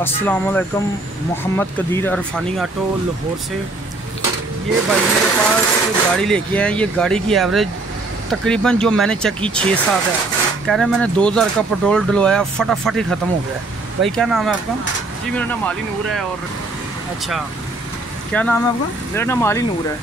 अस्सलामुअलैकुम। मोहम्मद कदीर अरफानी ऑटो लाहौर से। ये भाई मेरे पास गाड़ी लेके आए। ये गाड़ी की एवरेज तकरीबन जो मैंने चेक की 6-7 है। कह रहे हैं मैंने 2000 का पेट्रोल डलवाया, फटाफट ही ख़त्म हो गया। भाई क्या नाम है आपका? जी मेरा नाम अली नूर है। और अच्छा, क्या नाम है आपका? मेरा नाम अली नूर है।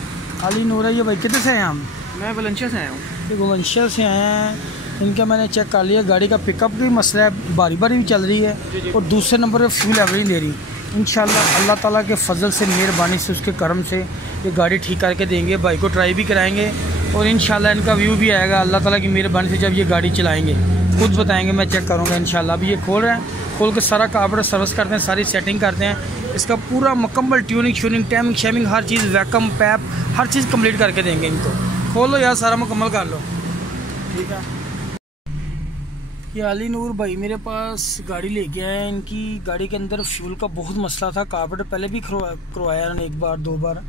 अली नूर है। ये भाई कितने से हैं हम? मैं वलेंशिया से आया हूँ। ये वलेंशिया से आए हैं। इनका मैंने चेक कर लिया, गाड़ी का पिकअप भी मसला है, बारी बारी भी चल रही है और दूसरे नंबर पर फ्यूल एवरेज ले रही। इंशाल्लाह अल्लाह ताला के फजल से, मेहरबानी से, उसके करम से ये गाड़ी ठीक करके देंगे। भाई को ट्राई भी कराएंगे और इंशाल्लाह इनका व्यू भी आएगा अल्लाह ताला की मेहरबानी से। जब ये गाड़ी चलाएंगे खुद बताएंगे, मैं चेक करूँगा इंशाल्लाह। अभी ये खोल रहे हैं, खोल के सारा कार्बोरेटर सर्विस करते हैं, सारी सेटिंग करते हैं। इसका पूरा मुकम्मल ट्यूनिंग श्यूनिंग टाइमिंग शेमिंग हर चीज़, वैकम पैप हर चीज़ कंप्लीट करके देंगे इनको। खोलो यार, सारा मुकम्मल कर लो। ठीक है। ये अली नूर भाई मेरे पास गाड़ी लेके आए हैं। इनकी गाड़ी के अंदर फ्यूल का बहुत मसला था। कार्बोरेटर पहले भी करवाया इन्होंने 1-2 बार।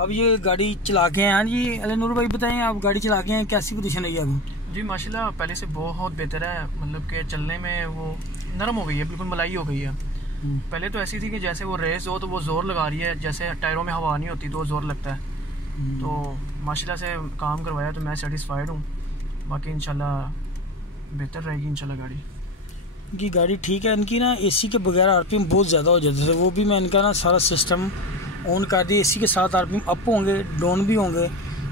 अब ये गाड़ी चला के हैं। जी अली नूर भाई बताएं, आप गाड़ी चला के हैं, कैसी पोजीशन है अभी? जी माशाल्लाह पहले से बहुत बेहतर है। मतलब कि चलने में वो नरम हो गई है, बिल्कुल मलाई हो गई है। पहले तो ऐसी थी कि जैसे वो रेस हो तो वो ज़ोर लगा रही है, जैसे टायरों में हवा नहीं होती तो वो ज़ोर लगता है। तो माशाल्लाह से काम करवाया तो मैं सेटिस्फाइड हूँ। बाकी इंशाल्लाह बेहतर रहेगी इंशाल्लाह गाड़ी। इनकी गाड़ी ठीक है। इनकी ना एसी के बगैर आरपीएम बहुत ज़्यादा हो जाते थे, वो भी मैं इनका ना सारा सिस्टम ऑन कर दिया। एसी के साथ आरपीएम अप होंगे, डाउन भी होंगे,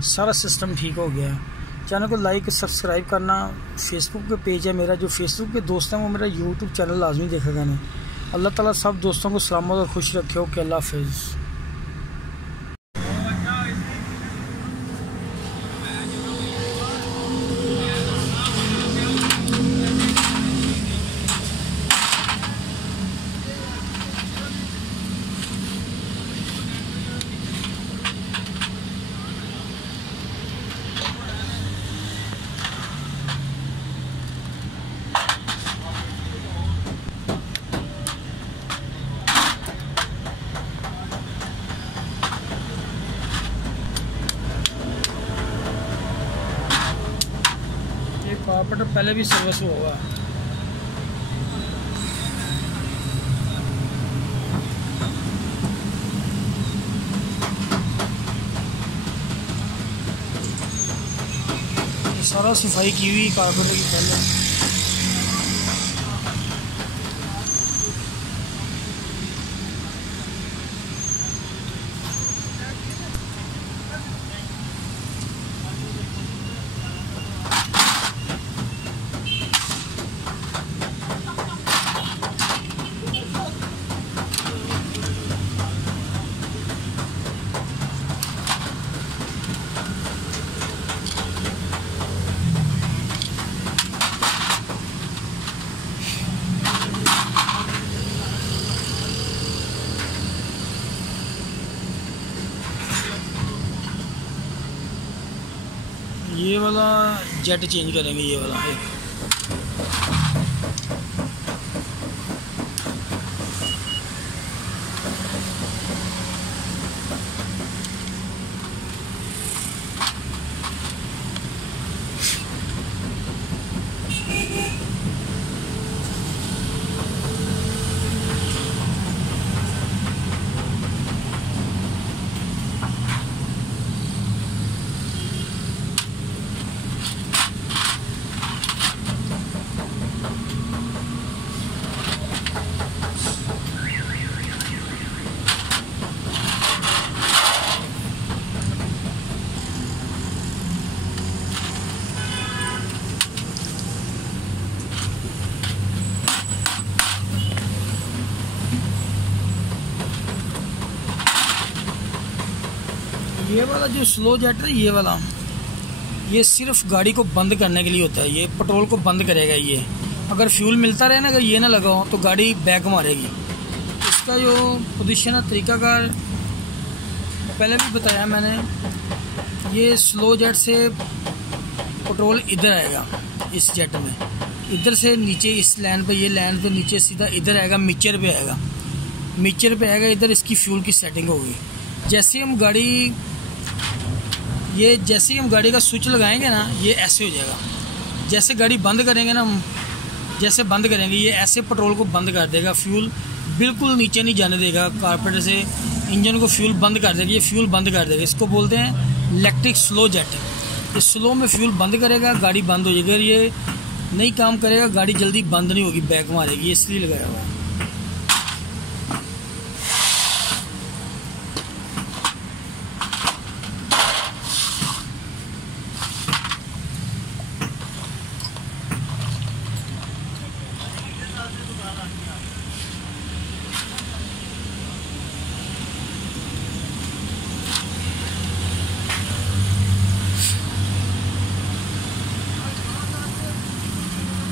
सारा सिस्टम ठीक हो गया है। चैनल को लाइक सब्सक्राइब करना। फेसबुक पे पेज है मेरा, जो फेसबुक के दोस्त हैं वो मेरा यूट्यूब चैनल लाजमी देखेगा नहीं। अल्लाह ताला सब दोस्तों को सलामत और खुश रखे। ओके, अल्लाह हाफिज़। कार्बोरेटर पहले भी सर्विस होगा। सारा सफाई की हुई कार्बोरेटर की पहले। ये वाला जेट चेंज करेंगे, ये वाला है। ये वाला जो स्लो जेट है, ये वाला, ये सिर्फ गाड़ी को बंद करने के लिए होता है। ये पेट्रोल को बंद करेगा। ये अगर फ्यूल मिलता रहे ना, अगर ये ना लगाओ तो गाड़ी बैक मारेगी। इसका जो पोजीशन है, तरीकाकार पहले भी बताया मैंने। ये स्लो जेट से पेट्रोल इधर आएगा, इस जेट में इधर से नीचे, इस लाइन पे, ये लाइन पे नीचे सीधा इधर आएगा, मिक्सचर पे आएगा। मिक्सचर पे आएगा, इधर इसकी फ्यूल की सेटिंग होगी। जैसे हम गाड़ी जैसे ही हम गाड़ी का स्विच लगाएंगे ना, ये ऐसे हो जाएगा। जैसे गाड़ी बंद करेंगे ना हम, जैसे बंद करेंगे ये ऐसे पेट्रोल को बंद कर देगा, फ्यूल बिल्कुल नीचे नहीं जाने देगा कारपेटर से, इंजन को फ्यूल बंद कर देगा, ये फ्यूल बंद कर देगा। इसको बोलते हैं इलेक्ट्रिक स्लो जेट। ये स्लो में फ्यूल बंद करेगा, गाड़ी बंद हो जाएगी। अगर ये नहीं काम करेगा गाड़ी जल्दी बंद नहीं होगी, बैक मारेगी, इसलिए लगाया हुआ है।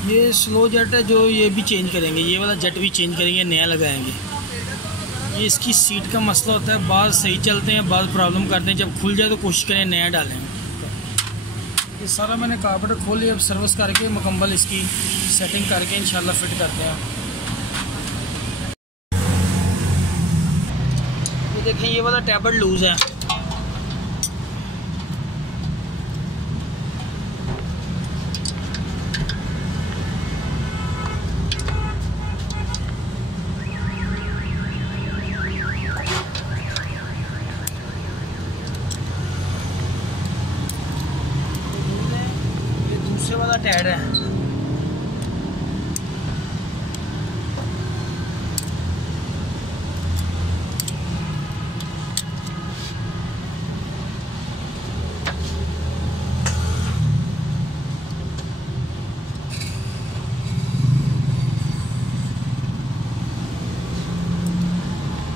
ये स्लो जेट है जो ये भी चेंज करेंगे, ये वाला जेट भी चेंज करेंगे, नया लगाएंगे। ये इसकी सीट का मसला होता है, बाद सही चलते हैं, बाद प्रॉब्लम करते हैं। जब खुल जाए तो कोशिश करें नया डालें। ये सारा मैंने कारपेटर खोल लिया, अब सर्विस करके मुकम्मल इसकी सेटिंग करके इंशाल्लाह फिट करते हैं। ये देखें, ये वाला टैबलेट लूज़ है। वाला टायर है।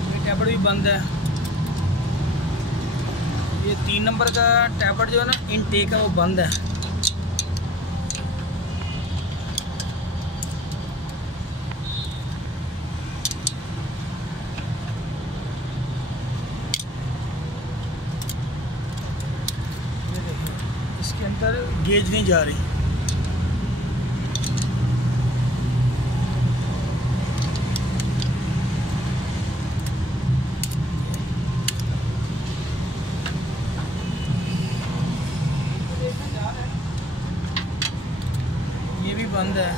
ये टैबलेट भी बंद है। ये 3 नंबर का टैबलेट जो है ना, इनटेक है, वो बंद है। इसके अंदर गेज नहीं जा रही। ये भी बंद है।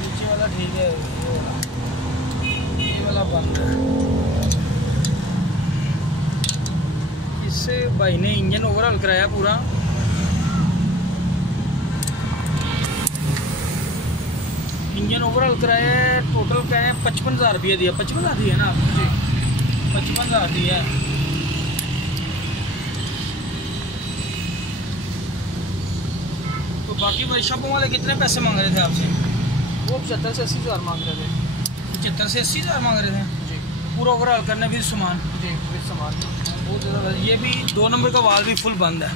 नीचे वाला ठीक है, ये वाला बंद है। इससे भाई ने इंजन ओवरऑल कराया पूरा। इंजन ओवरऑल कराया है, टोटल का है 55,000 रुपया दिया। 55,000 दिया ना आपको? 55,000 दिया है। तो बाकी वर्कशॉपों वाले कितने पैसे मांग रहे थे आपसे? वो 75 से 80,000 मांग रहे थे। 75 से 80,000 मांग रहे थे जी, पूरा ओवरऑल करने विद सामान। जी विद सामान। बहुत ज़्यादा। ये भी 2 नंबर का वाल भी फुल बंद है।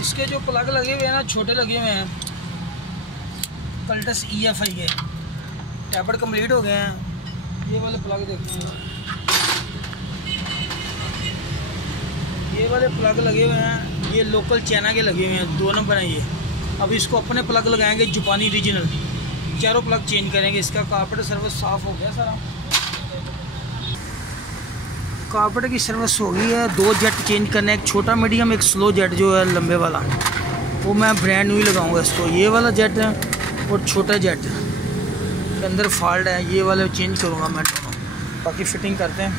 इसके जो प्लग लगे हुए हैं ना, छोटे लगे हुए हैं, कल्टस EFI के टैबलेट कंप्लीट हो गए हैं। ये वाले प्लग देखते हैं, ये वाले प्लग लगे हुए हैं, ये लोकल चाइना के लगे हुए हैं, 2 नंबर हैं ये। अब इसको अपने प्लग लगाएंगे जापानी ओरिजिनल, चारों प्लग चेंज करेंगे। इसका कारपेटर सर्विस साफ़ हो गया सारा। कारपेटर की सर्विस हो गई है। 2 जेट चेंज करने, एक छोटा मीडियम, एक स्लो जेट जो है लंबे वाला, वो मैं ब्रांड न्यू ही लगाऊंगा इसको। ये वाला जेट है और छोटा जेट के अंदर फॉल्ट है, ये वाले चेंज करूँगा मैं दोनों। बाकी फिटिंग करते हैं।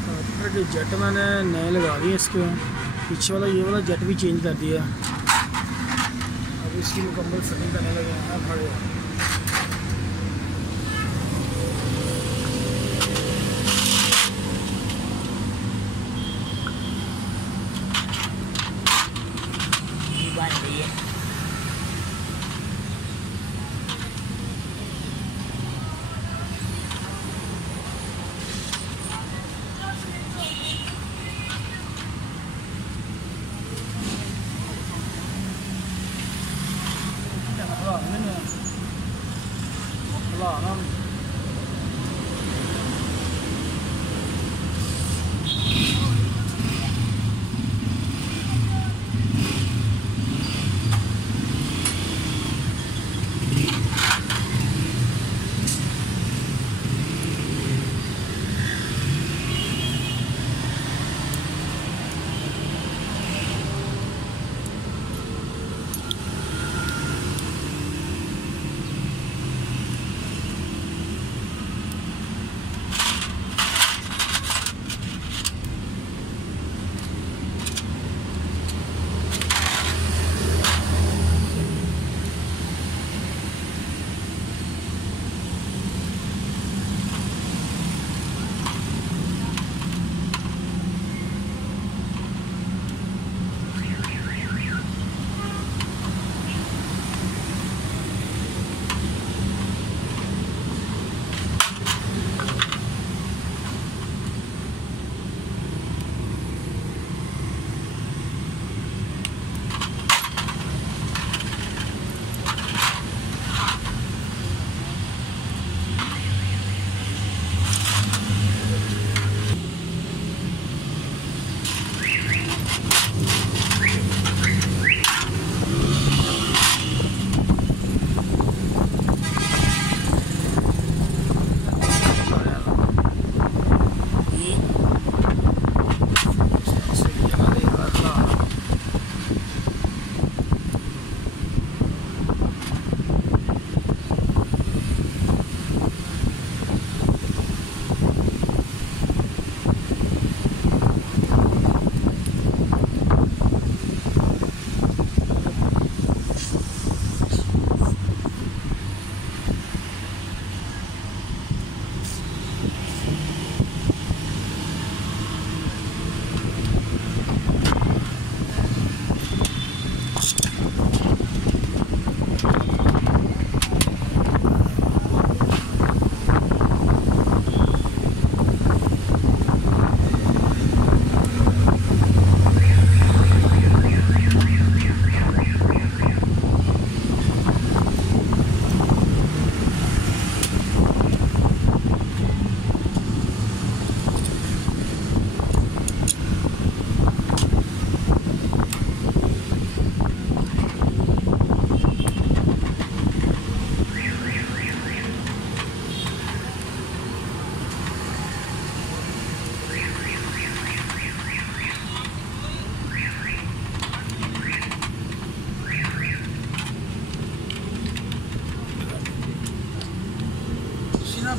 कारपेटर के जेट मैंने नए लगा दिए। इसके पीछे वाला ये वाला जेट भी चेंज कर दिया। अब इसकी मुकम्मल फिटिंग करने लगे हैं। खड़े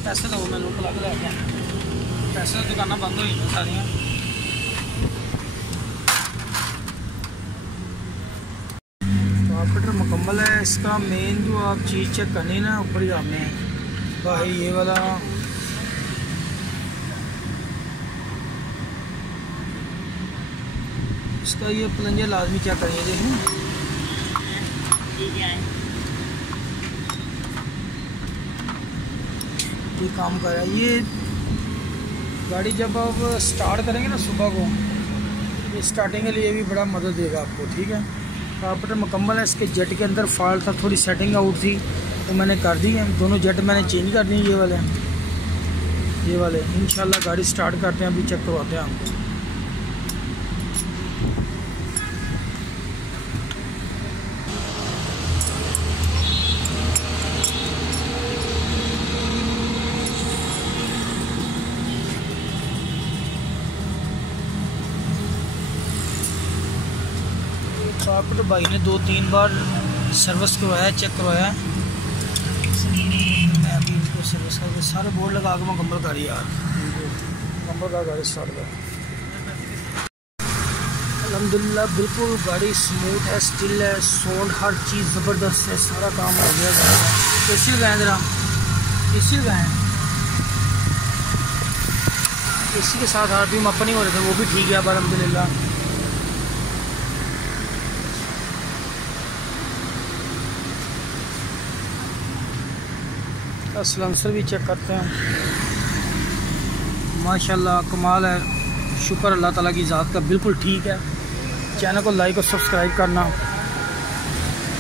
पैसे दो मैं प्लग लैके आना पैसे तो दुकाना बंद हो गई सारियाँ कार्पेंटर मुकम्मल है। इसका मेन जो आप चीज़ चेक करनी ना ऊपर ही आपने बाहर ये वाला इसका ये प्लंजर लाजमी चेक करिए देखें ये काम कर रहा है। ये गाड़ी जब आप स्टार्ट करेंगे ना सुबह को ये स्टार्टिंग के लिए भी बड़ा मदद देगा आपको। ठीक है कार्पेंटर मुकम्मल है। इसके जेट के अंदर फॉल्ट था थोड़ी सेटिंग आउट थी तो मैंने कर दी है दोनों जेट मैंने चेंज कर दिए ये वाले इंशाल्लाह गाड़ी स्टार्ट करते हैं अभी चेक करवाते हैं आपको। कार्पेंटर भाई ने 2-3 बार सर्विस करवाया चेक करवाया मैं अभी इनको सर्विस करके सारे बोर्ड लगा के मुकम्मल करी यार मुकम्मल का गाड़ी स्टार्ट कर अल्हम्दुलिल्लाह बिल्कुल गाड़ी स्मूथ है स्टिल है साउंड हर चीज़ ज़बरदस्त है सारा काम हो गया। एसी लगाएं ज़रा एसी लगाएं एसी के साथ RPM अप नहीं हो रहे थे वो भी ठीक है अब अल्हम्दुलिल्लाह। सलेंसर भी चेक करते हैं माशाल्लाह कमाल है शुक्र अल्लाह ताला की ज़ात का बिल्कुल ठीक है। चैनल को लाइक और सब्सक्राइब करना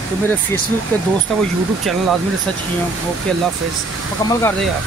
तो मेरे फेसबुक के दोस्त हैं वो यूट्यूब चैनल लाजमी रिसर्च किए हैं। ओके अल्लाह हाफ़िज़ मुकम्मल कर दे यार।